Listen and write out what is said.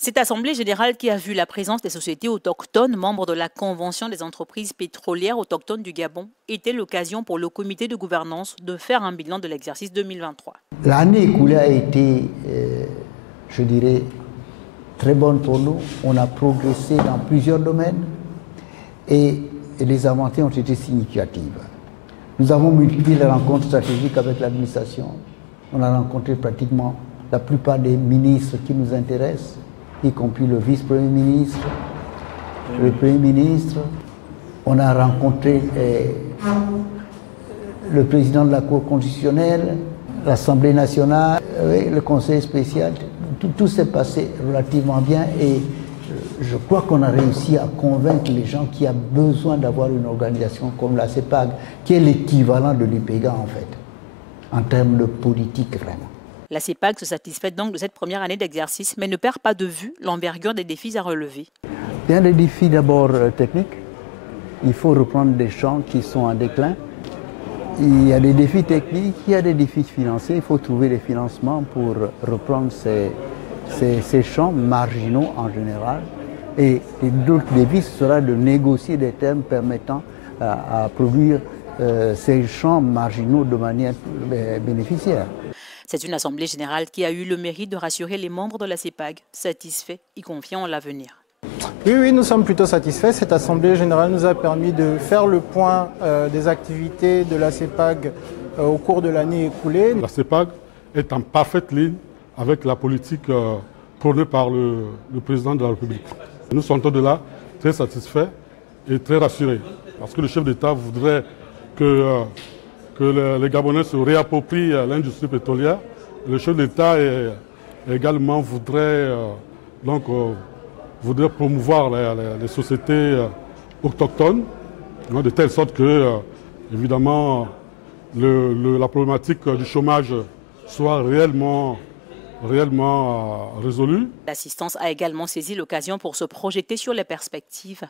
Cette assemblée générale qui a vu la présence des sociétés autochtones, membres de la Convention des entreprises pétrolières autochtones du Gabon, était l'occasion pour le comité de gouvernance de faire un bilan de l'exercice 2023. L'année écoulée a été, je dirais, très bonne pour nous. On a progressé dans plusieurs domaines et les avancées ont été significatives. Nous avons multiplié les rencontres stratégiques avec l'administration. On a rencontré pratiquement la plupart des ministres qui nous intéressent, y compris le vice-premier ministre, le premier ministre. On a rencontré le président de la Cour constitutionnelle, l'Assemblée nationale, le Conseil spécial. Tout s'est passé relativement bien et je crois qu'on a réussi à convaincre les gens qu'il y a besoin d'avoir une organisation comme la CEPAG, qui est l'équivalent de l'IPEGA en fait, en termes de politique vraiment. La CEPAG se satisfait donc de cette première année d'exercice, mais ne perd pas de vue l'envergure des défis à relever. Il y a des défis d'abord techniques. Il faut reprendre des champs qui sont en déclin. Il y a des défis techniques, il y a des défis financiers. Il faut trouver des financements pour reprendre ces champs marginaux en général. Et d'autres défis, ce sera de négocier des termes permettant à produire ces champs marginaux de manière bénéficiaire. C'est une assemblée générale qui a eu le mérite de rassurer les membres de la CEPAG, satisfaits et confiants en l'avenir. Oui, nous sommes plutôt satisfaits. Cette assemblée générale nous a permis de faire le point des activités de la CEPAG au cours de l'année écoulée. La CEPAG est en parfaite ligne avec la politique prônée par le président de la République. Nous sortons de là très satisfaits et très rassurés, parce que le chef d'État voudrait que les Gabonais se réapproprient l'industrie pétrolière. Le chef d'État également voudrait promouvoir les sociétés autochtones, de telle sorte que, évidemment, la problématique du chômage soit réellement résolue. L'assistance a également saisi l'occasion pour se projeter sur les perspectives.